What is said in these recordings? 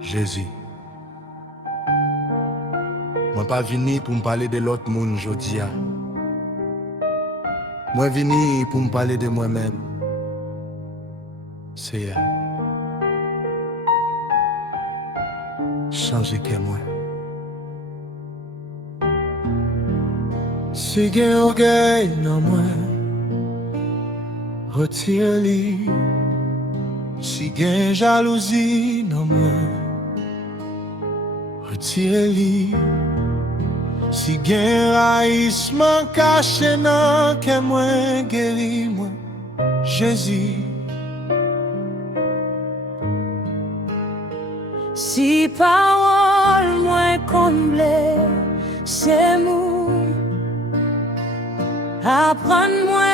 Jésus, moi pas venu pour me parler de l'autre monde aujourd'hui. Moi venu pour me parler de moi-même. C'est changer que moi. Si gen orgueil dans moi, retire-li. Si gen jalousie dans moi, retire-li. Si gen raïsman caché nan que moi, guéri moi, Jésus. Si parole moins comblée, c'est mou. Apprends-moi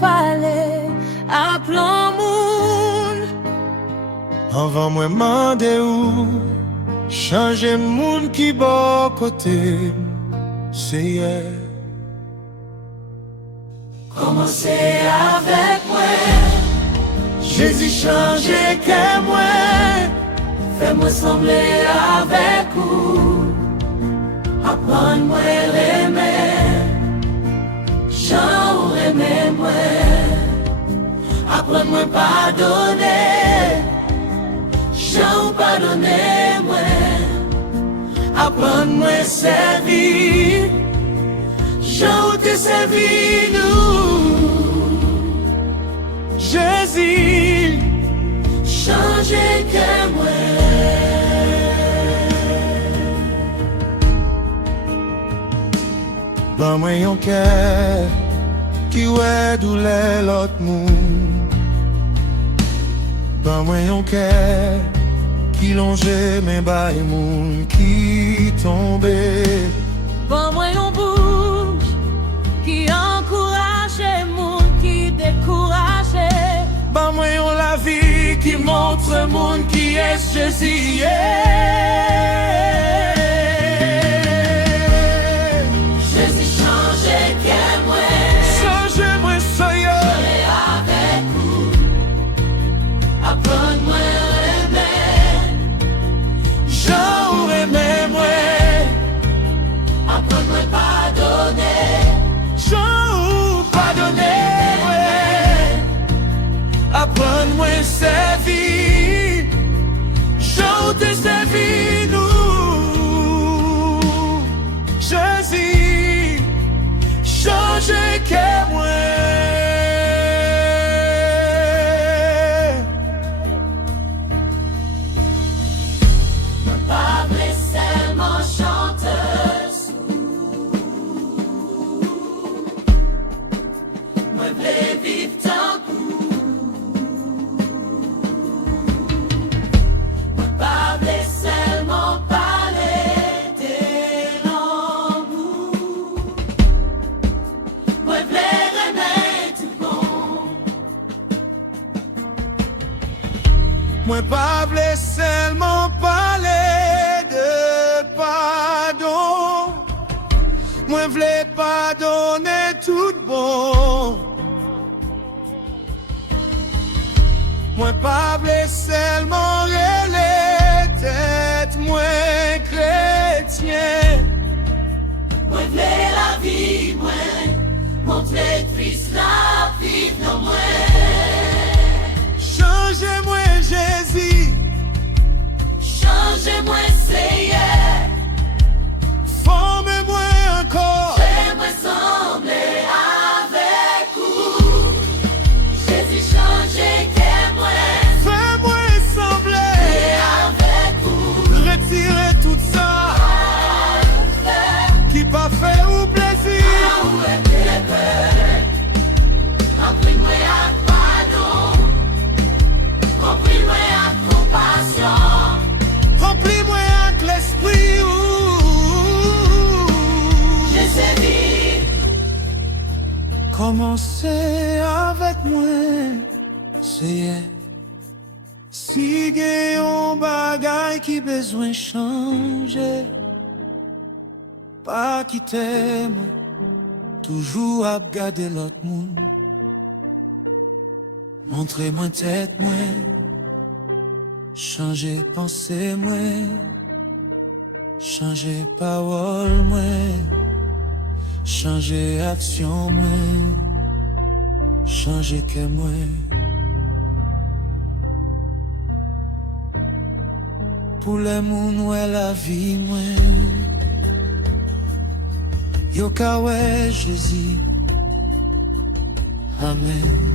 parler, apprends moun. Avant moi mande ou, changer moun qui bon côté, c'est hier. Commencez avec moi, Jésus changer que moi. fais-moi sembler avec vous. Apprends-moi l'aimer, j'en aimer moi. Apprends-moi pardonner, j'en pardonner moi. Apprends-moi servir, j'en te servir nous. Jésus, Changer que moi. ban moi yon cœur qui ouais douleur l'autre monde. Ban moi yon cœur qui longe mes bail moun qui tombe. Ban moi yon bouche qui encourage les moun qui décourage. Ban moi yon la vie qui montre monde qui est Jésus. Jésus changer que moi. Changez-moi soyez. Avec vous, apprends-moi l'aimer, J'aurais même ouais. apprends-moi pardonner, J'en pardonner ouais. Apprends-moi servir, j'en te servir nous. Jésus, changez que moi. pas blesser mon chanteuse. Moi voulais vivre tant moi pas blesser mon palais de l'amour. Moi voulais remettre tout bon. Moi pas blessé seulement parler de pardon. Moi v'lais pardonner tout bon. Moi pas blessé seulement les têtes. Moi chrétien. Moi voulais la vie, moi montrer Christ la vie dans moi. Changez-moi Jésus. Changez-moi Seigneur. Formez-moi encore. Fais-moi sembler avec vous. Jésus changez que moi. Fais-moi sembler. Et avec vous. Retirez tout ça qui pas fait ou plaisir. Remplis-moi à pardon. Remplis-moi à compassion. Remplis-moi avec l'esprit. Je sais vivre. Commencez avec moi. C'est si gen yon bagay qui besoin changer. Pas quitter moi. Toujours à garder l'autre monde. Montrez-moi tête moi. changer pensée moi, changer parole moi, changer action moi, changer que moi. Pour les moun ouais la vie moi, yo ka ouais Jésus, amen.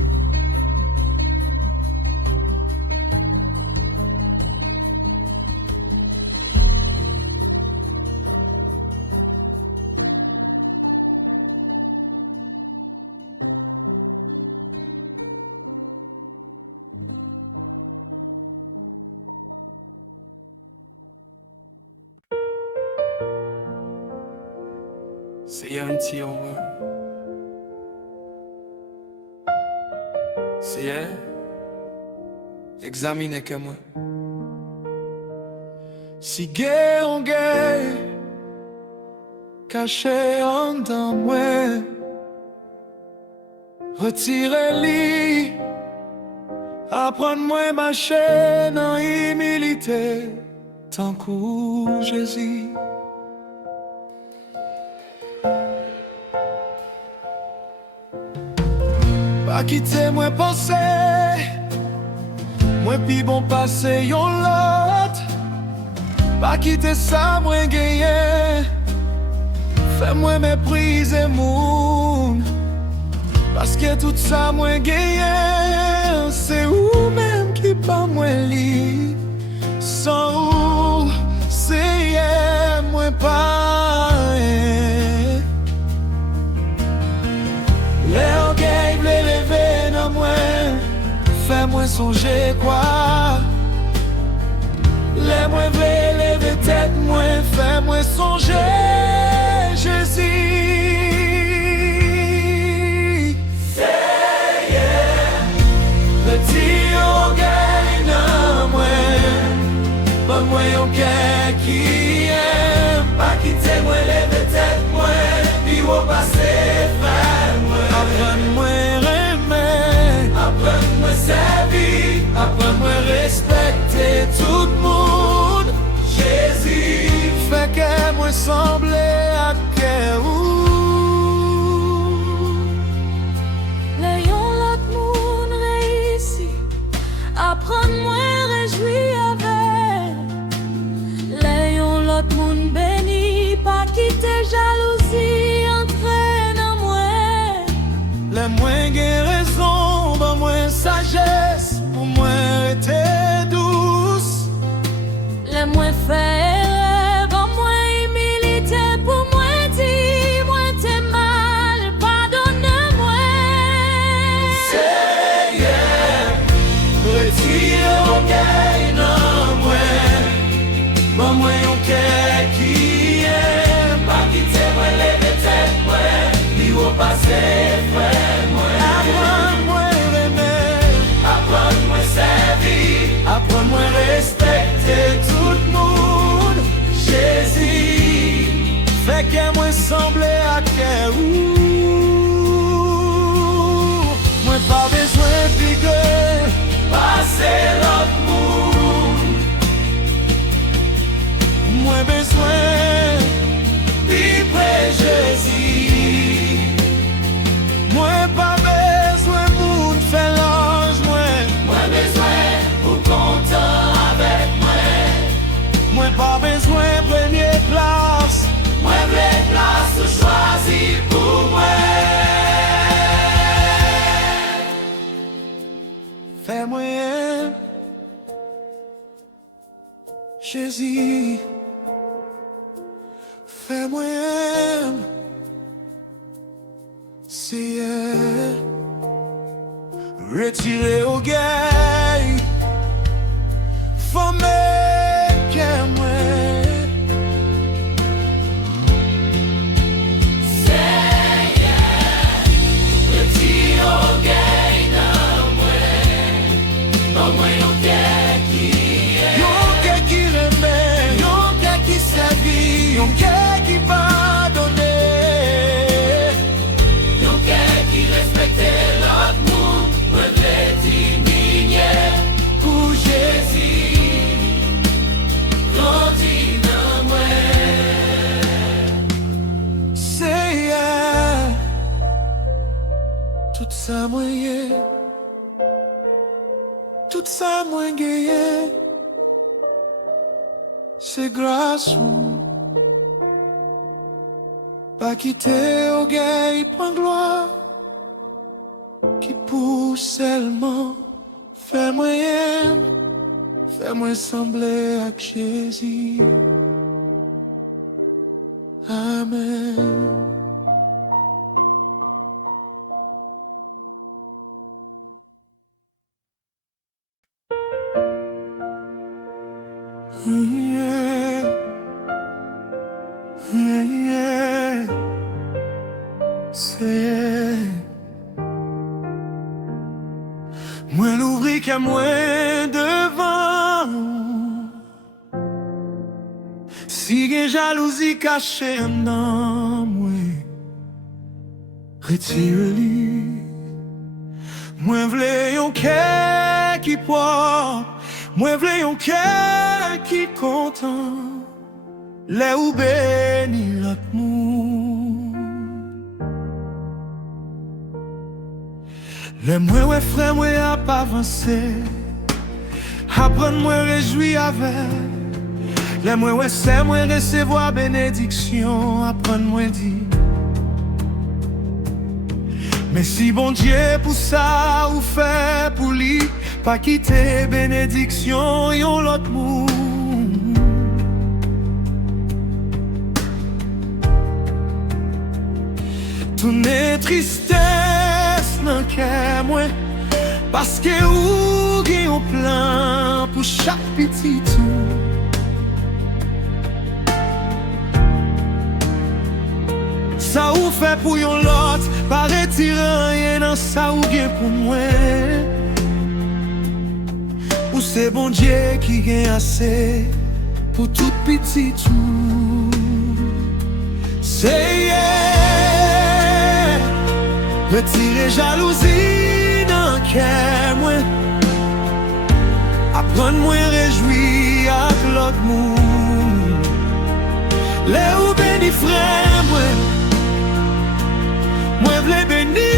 C'est un petit homme. C'est examiner que moi. Si gay on gay, caché en dans moi, retirez-lui, apprendre-moi ma chaîne en humilité, tant que Jésus. Pas quitter moi penser, moi pi bon passer yon lot. Pas quitter ça moi gagner, fais-moi mépriser moun. Parce que tout ça moi gagner, c'est ou même qui pas moi li. Sans ou, c'est moi pas. Fais-moi songer quoi, les moi vais lever tête moi, fais-moi songer Jésus. C'est petit au gain non moi, pas moi au gain qui aime, pas quitter moi lever tête moi, puis au passé frère moi, apprends-moi apprends-moi servir, apprends-moi respecter tout le monde. Jésus, fait que moi sembler à que L'ayons l'autre monde réussi, apprends-moi réjouir avec. L'ayons l'autre monde béni, pas quitter jalousie, entraîne en moi. les moins guérison, ben moins sagesse, pour moi était douce. Les moins faire, ben moins humilité, pour moi dire, moi t'es mal, pardonne-moi. Seigneur, retire au gain en moi, ben moi on quai qui aime, pas quitter moi lever tête moi, puis au passé frère moi. Apprends-moi aimer, apprends-moi servir, apprends-moi respecter tout le monde. Jésus, fait que moi sembler à que moi pas besoin de que passer l'autre monde. Moi besoin de Jésus. Moi pas besoin moun fait l'ange moi. Moi besoin pour content avec moi. Moi pas besoin première place. Moi vraie place choisie pour moi. Fais-moi Jésus. Fais-moi c'est retiré au gay, faut que moi. Seigneur, retire au gay dans moi, dans moi on quai qui est. Yon quai qui remet, yon quai qui servit, yon quai qui pardonne. Yon quai qui respecte l'autre monde, moi v'l'ai diminué, Pour Jésus. moyen, tout ça moins gagné, c'est grâce ou pas quitter au gay point gloire qui pousse seulement fait moyen, fais-moi sembler à Jésus. Amen. Yeah. Yeah, yeah. C'est moi l'ouvri qu'à moi devant. Si gen jalousie cachée en moi, retire-li. Moi v'lais yon cœur qui porte, moi v'lais yon cœur qui content. Les ou béni l'autre monde. Les moi ouais frère moi a pas avancé, apprendre moi réjouir avec. Les moi ouais c'est moi recevoir bénédiction, apprendre moi dit. Mais si bon Dieu pour ça ou fait pour lui, pas quitter bénédiction yon l'autre monde. Tourner tristesse dans cœur moi, parce que ou gen un plan pour chaque petit tout. Ça ou fait pour yon lot, pas retirer rien dans ça ou gen pour moi. Ou c'est bon Dieu qui gagne assez pour tout petit tout. C'est yeah. Retirer jalousie dans cœur moi, apprendre moi réjouir avec l'autre monde. Les ou béni frère moi, moi v'lais béni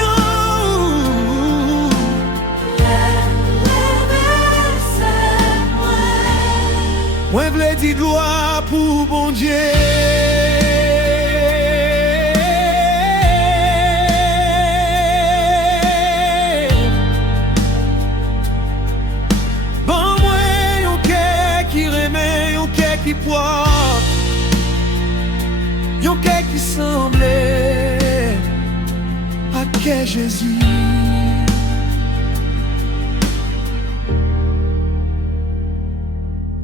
non. Moi v'lais dire gloire pour bon Dieu. Qui porte, yon cœur qui semblait à que Jésus.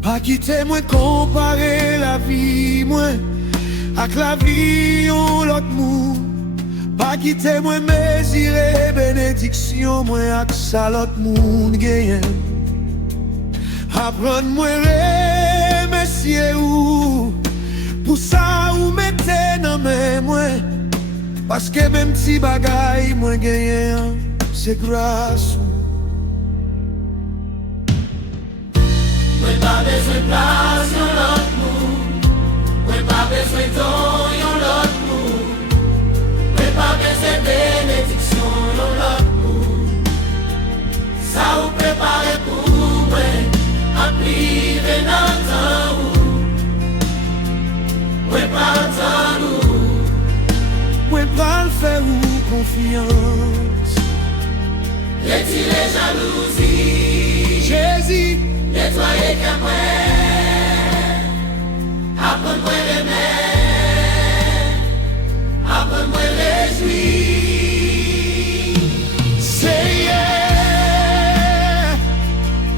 Pas quitter moi comparer la vie moi avec la vie yon l'autre monde. Pas quitter moi mesurer bénédiction moi avec ça l'autre monde gagne. Apprendre moi remercier ou pour ça ou mettez dans mes moi, parce que même si bagaille moi gagne c'est grâce. Moi pas besoin de place yon l'autre monde, moi pas besoin de don yon l'autre monde, moi pas besoin de bénédiction yon l'autre monde. Ça ou préparer pour moi, appliquer dans temps ou, moi pas attendre ou, moi pas le faire ou confiance. Retirer jalousie, Jésus, nettoyer qu'à moi, apprendre moi remettre, apprendre moi réjouir. c'est yeah.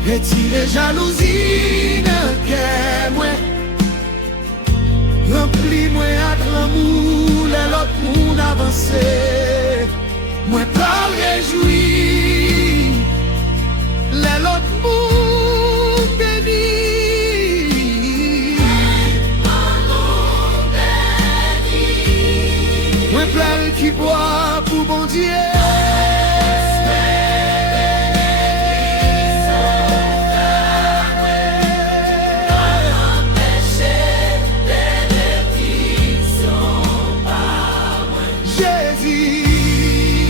Retirer jalousie dans cœur moi, remplis-moi avec l'amour, les l'autre monde avancé. Moi pas réjouir, les l'autre monde béni. Moi plein qui boit pour bon Dieu. Jésus,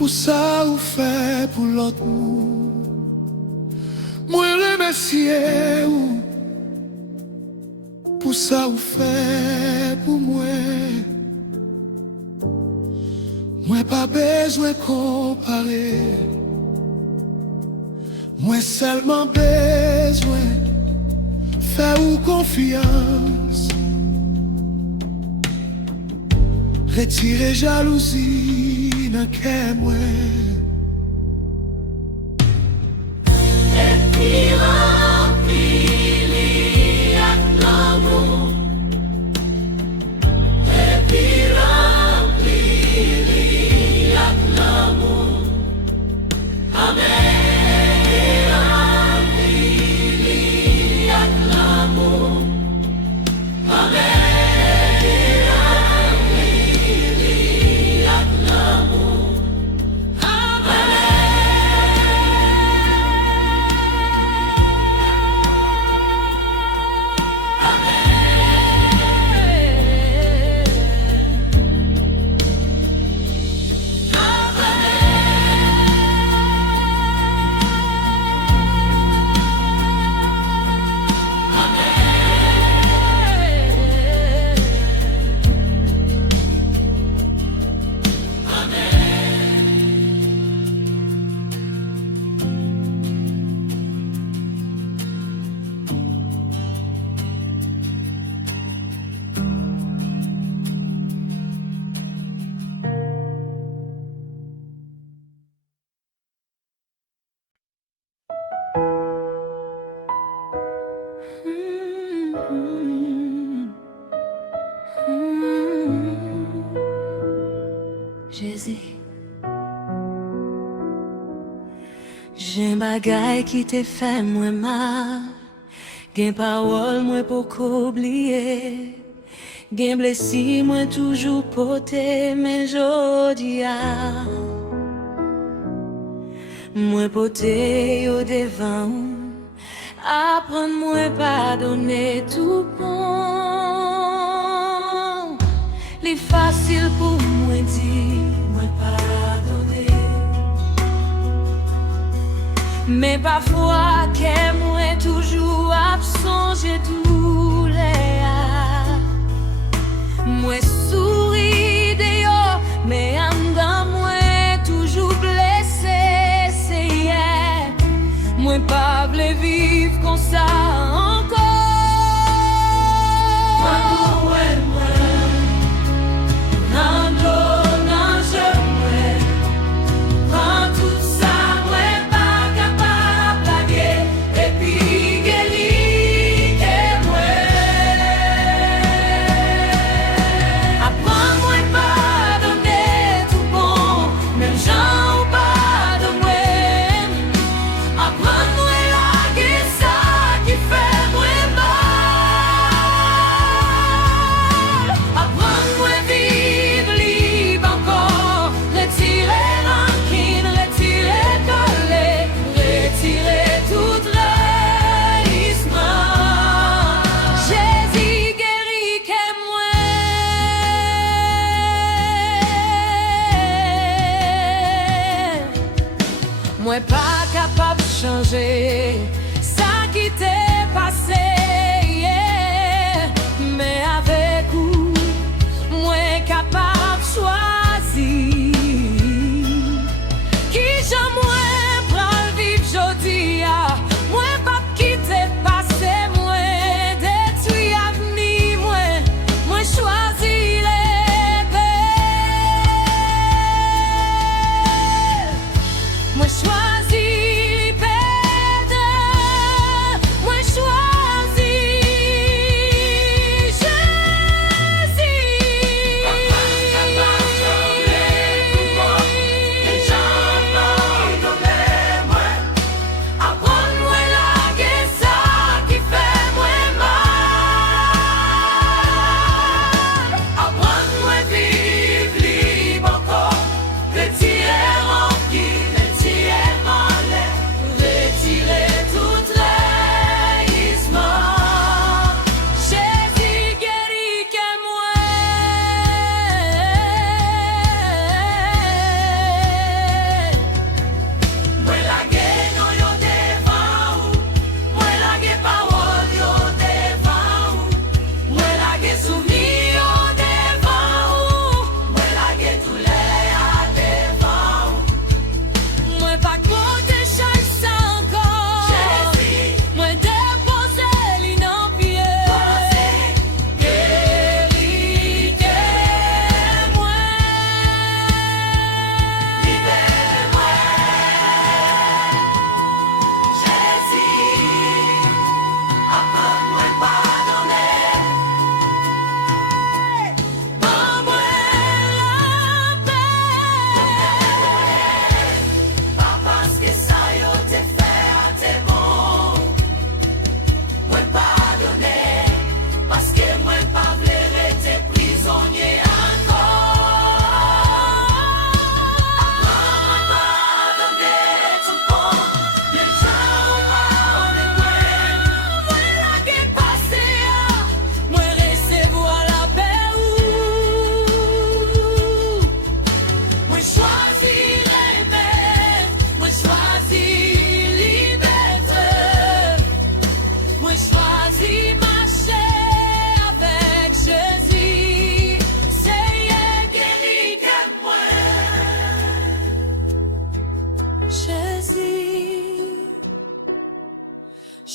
pour ça ou fait pour l'autre monde. Moi remercier ou pour ça ou fait pour moi. Moi pas besoin comparer. Moi seulement besoin faire ou confiance. Retirer jalousie dans cœur moi. Et puis remplis-les avec l'amour. Et puis remplis-les avec l'amour. Amen. Et remplis-les avec l'amour. Amen. Jésus, j'ai un bagay qui te fait moi mal. Gen parole moi pour qu'oublier. Gen blessi moi toujours porté mais jodi a. Moi porté au devant. Apprendre moi pardonner tout bon. Les facile pour moi dire moi pardonner. Mais parfois que moi toujours absent j'ai douleur. Moi souris dehors mais en dedans moi toujours blessé. C'est hier moi pas voulais vivre comme ça encore. Moi pas capable de changer ça qui t'est passé, yeah. Mais avec vous, moi capable de choisir qui j'aime moi pour vivre jodi a. Moi pas quitter passé, moi détruire avenir, moi choisir les belles. Moi choisir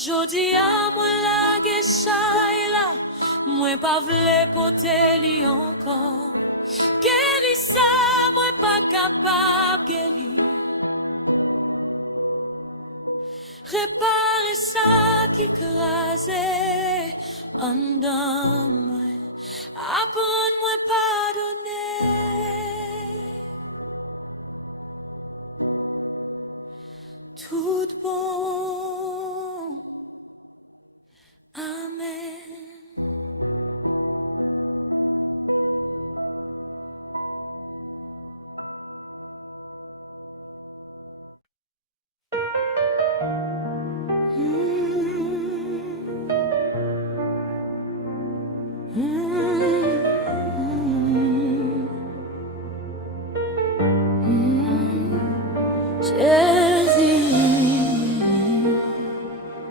Jodi a moi la geshay la, moi pas vle pote li encore. Guéri ça, moi pas capable guéri. Réparer ça qui crasait en dedans moi. Apprends-moi pardonner. Tout bon. Amen.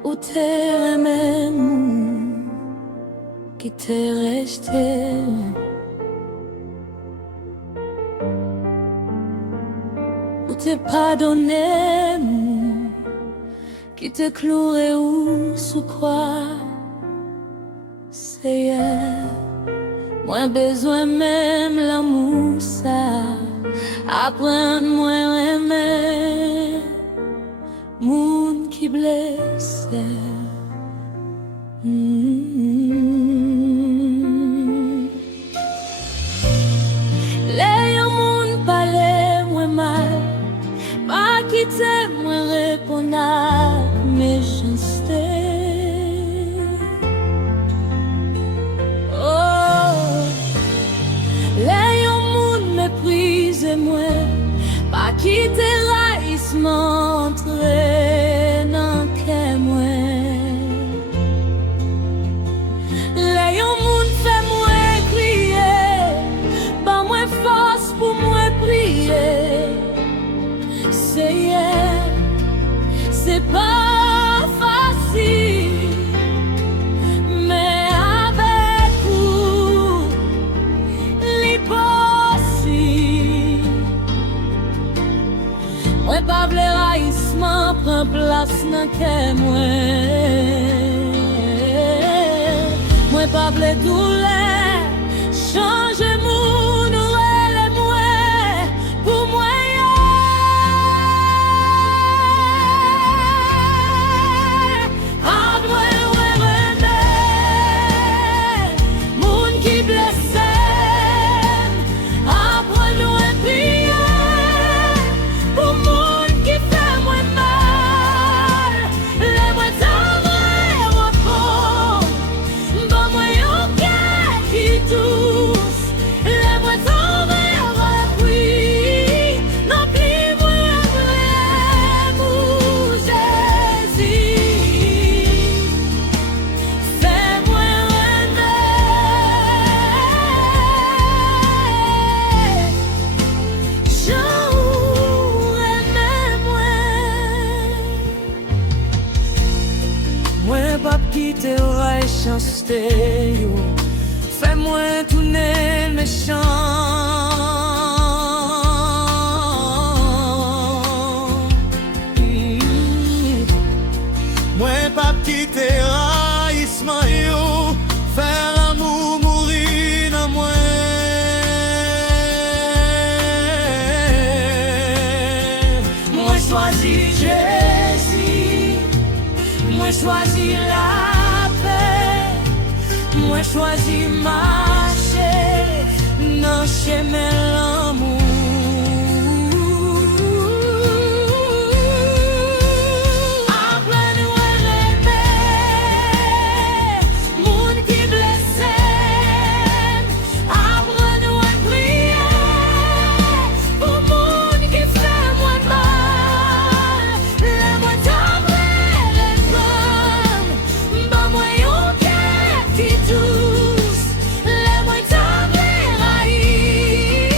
Où t'es même qui t'est resté, où t'es pardonné, qui te cloué ou sous quoi, c'est moins besoin même l'amour ça, apprendre moins aimer, monde qui blesse. Les monde parler moins mal, pas quitter moins répondre à méchanceté. Oh, les monde méprise moins, pas quitter raïsement entrer dans que moi. C'est pas facile, mais avec vous, l'impossible. Moi pas vle raïsement prend place dans que moi pas vle douleur change mon ouelle moi pour moi. Fais-moi tourner le méchant. Moi pas quitter raïsement yo, faire l'amour mourir dans moi. Moi choisis Jésus, moi choisis la paix, moi choisis marcher dans le chemin l'amour. Les moins tendres, les rails.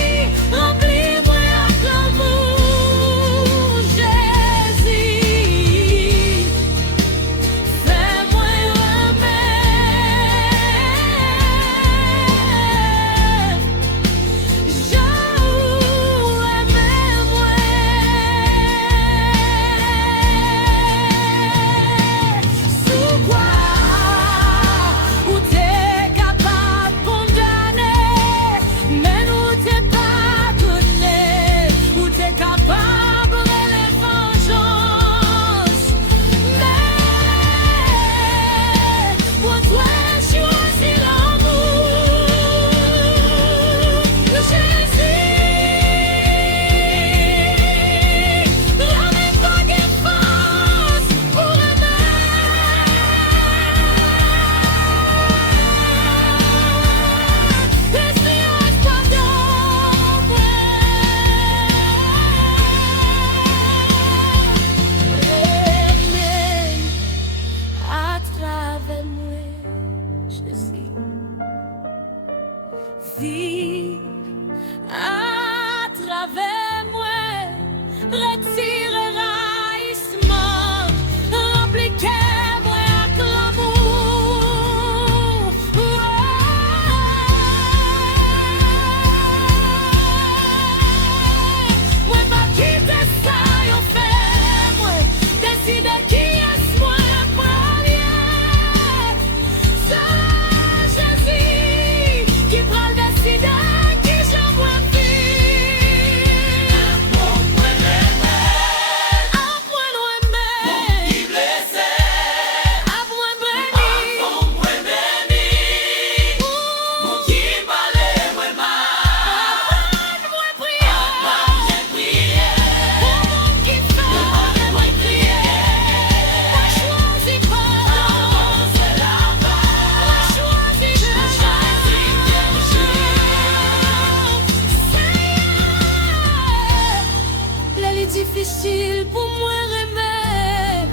difficile pour moi aimer.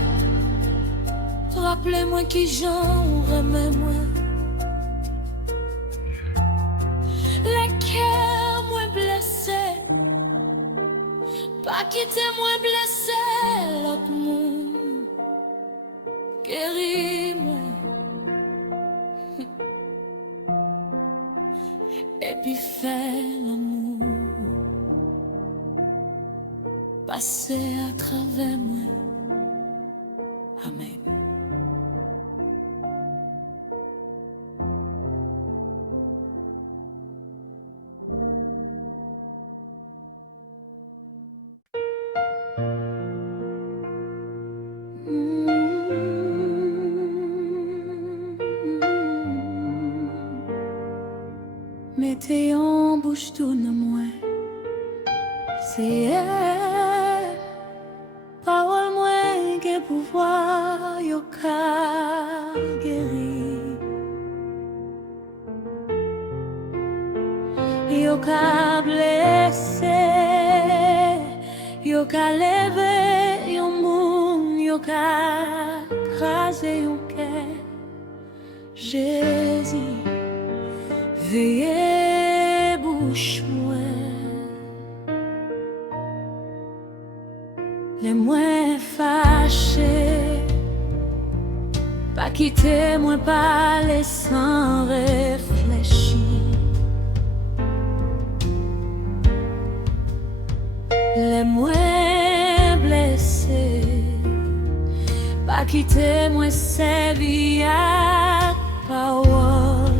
Rappelez-moi qui j'en remets moi. Les cœurs moins blessés, pas quitter moins blessé l'autre monde. Guéris-moi. Et puis fais l'amour passer à travers moi. Amen. Mettez en bouche tout de moi. C'est elle, parole moins que pouvoir yo ka guérir, yo ka blesser, yo ka lever yo moun, yo ka craser yo cœur. Jésus, veillez bouche moi. Les moins fâchés, pas quitter moi parler sans réfléchir. Les moins blessés, pas quitter moi servir à parole.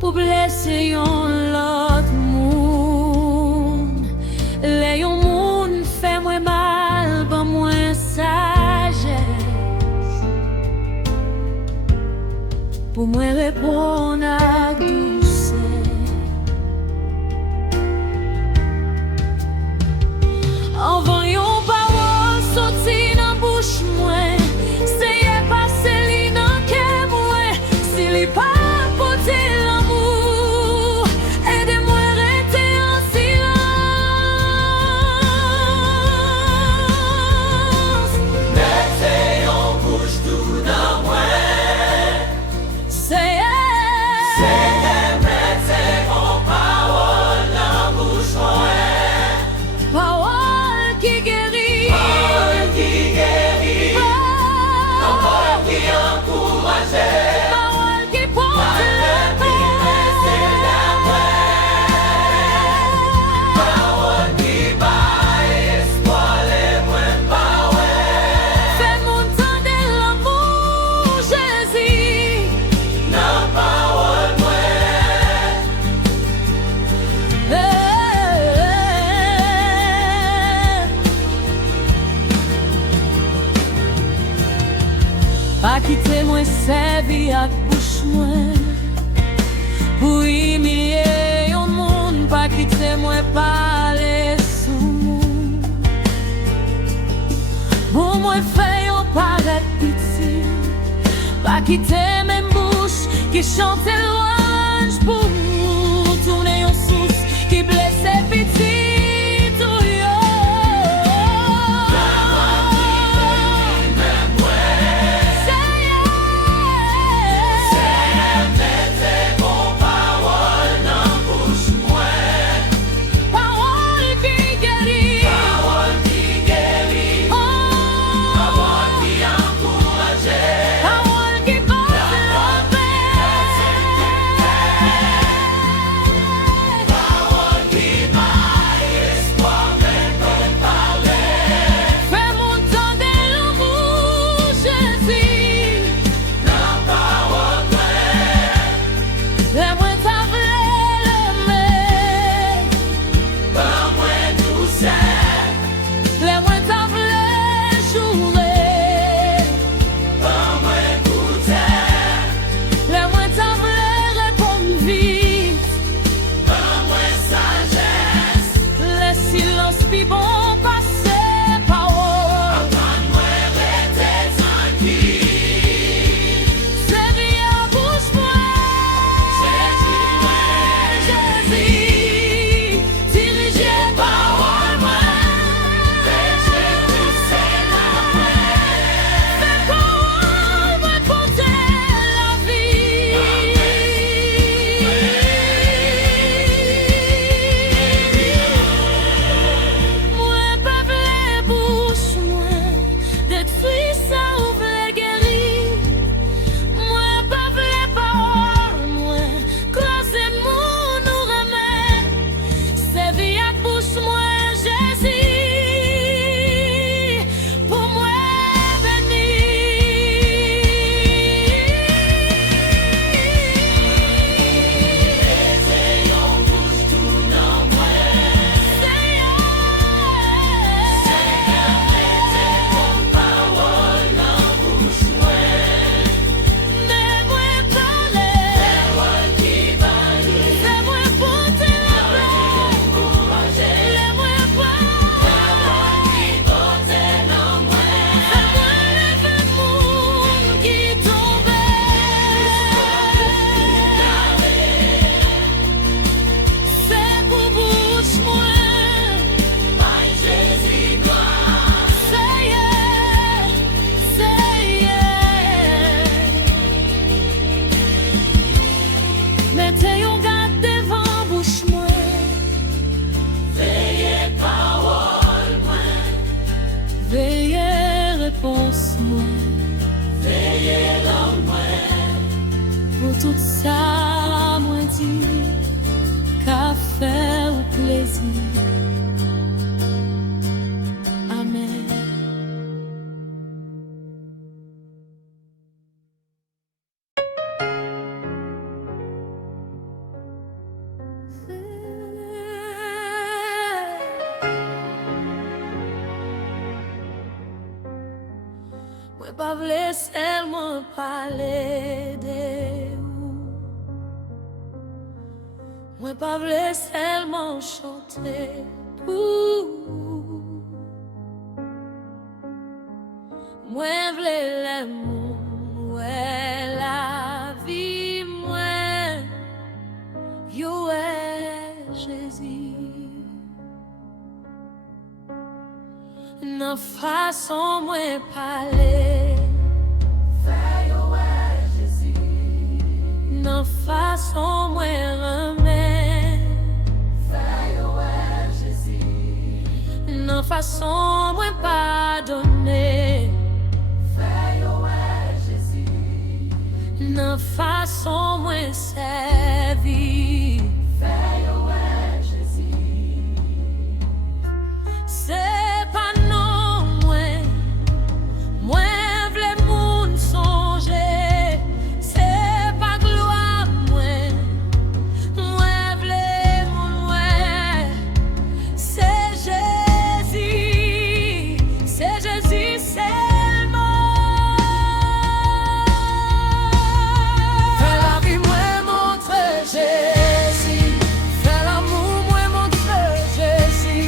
Pour blesser yon l'autre monde, les yon monde fait moins mal, pas moins sagesse. Pour moi répondre à douceur, en vain yon parole sorti dans bouche moi, c'est passer li dans cœur moi, si li pas pas quitter moi servir à bouche moi. Pour humilier yon monde, pas quitter moi parler sous monde. Pour moi faire yon paraître pitié, pas quitter même bouche qui chante louange. Pour tourner yon source qui blesse pitié. mettez yon garde devant bouche moi. Veillez parole moi. Veillez réponse moi. Veillez l'homme moi. Pour tout ça moi dit qu'à faire ou plaisir. Amen. Moi pas vle seulement parler de vous. Moi pas vle seulement chanter pour vous. Moi vle l'amour, ouais la vie, moi yo est Jésus. Nan façon moi parler, fais yo est Jésus. Nan façon moi remettre, fais yo est Jésus. Nan façon moi pardonner, fais yo est Jésus. Nan façon moi servir, fais yo est Jésus. C'est pas non moi vle moun songer. C'est pas gloire moi vle moun ouais. C'est Jésus seulement. Fais la vie moi montre Jésus. Fais l'amour moi montre Jésus.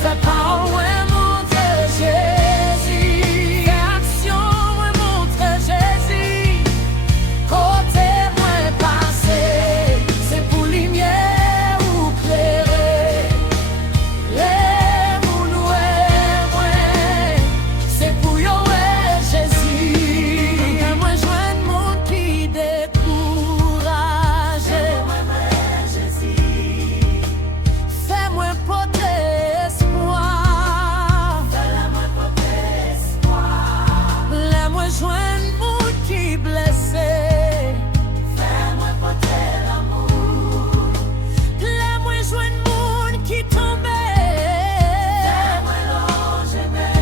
Fais parole moi montre Jésus. Fais action moi montre Jésus. Côté moi passer, c'est pour lumière ou clairer. Les moun ouais moi, c'est pour yo ouais Jésus. Moi joindre monde qui découragé. Jésus. Fais-moi porter espoir. Fais-la-moi porter espoir. Laisse-moi joindre monde qui blessé. Fais-moi porter l'amour. Laisse-moi joindre monde qui tombé. Fais-moi l'engemer.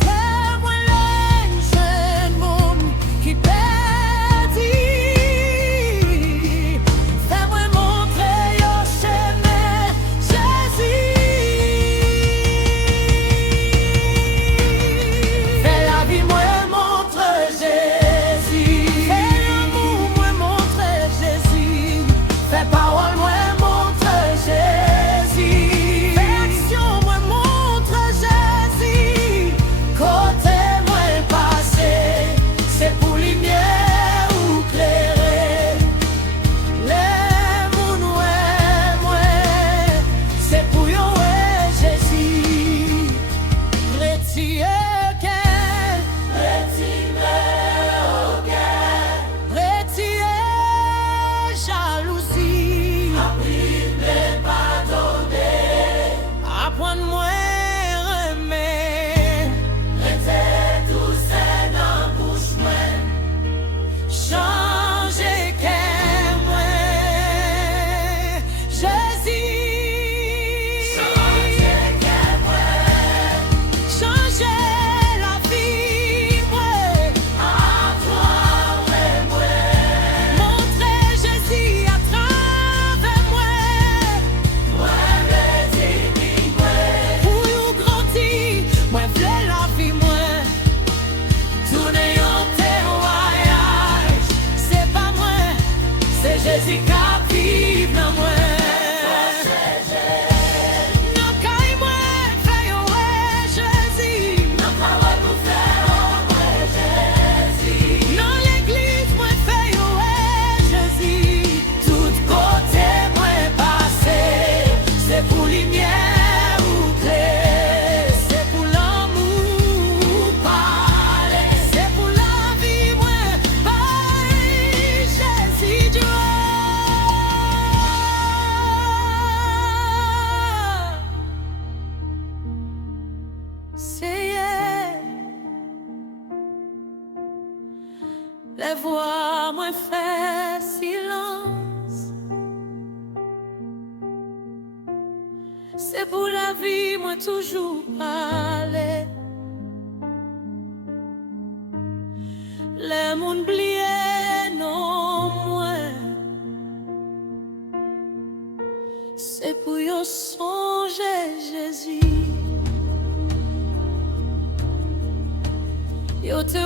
Fais-moi joindre monde qui perdit. Fais-moi montrer yo chemin, Jésus. Fais la vie moi montre Jésus. Fais l'amour moi montre Jésus. Fais parole moi montre Jésus. Fais action moi montre Jésus. Côté moi passer, c'est pour lumière ou clairer. Les moun ouais moi, c'est pour yo ouais Jésus. Retire qu'elle, retire jalousie. Appris-moi pardonner. Apprends-moi remettre. Mettez tout ça dans bouche moi. Changer qu'elle moi, Jésus. Changer qu'elle moi. Changer la vie moi. À toi moi. Montrer Jésus à travers moi. Moi le dis moi. Pour you grandir, moi v'lais la vie moi. Tourner en témoignage, c'est pas moi, c'est Jésus qui vive dans moi. Non caille moi, fais ouais Jésus. Non parole pour faire ouais Jésus. Non l'église moi fais ouais Jésus. Tout côté moi passer, c'est pour lumière ou clair. C'est pour l'amour parler, c'est pour la vie moi parler Jésus. c'est pour la vie, moi toujours parler. Les moun blié non moins, c'est pour yo songer Jésus. Yo te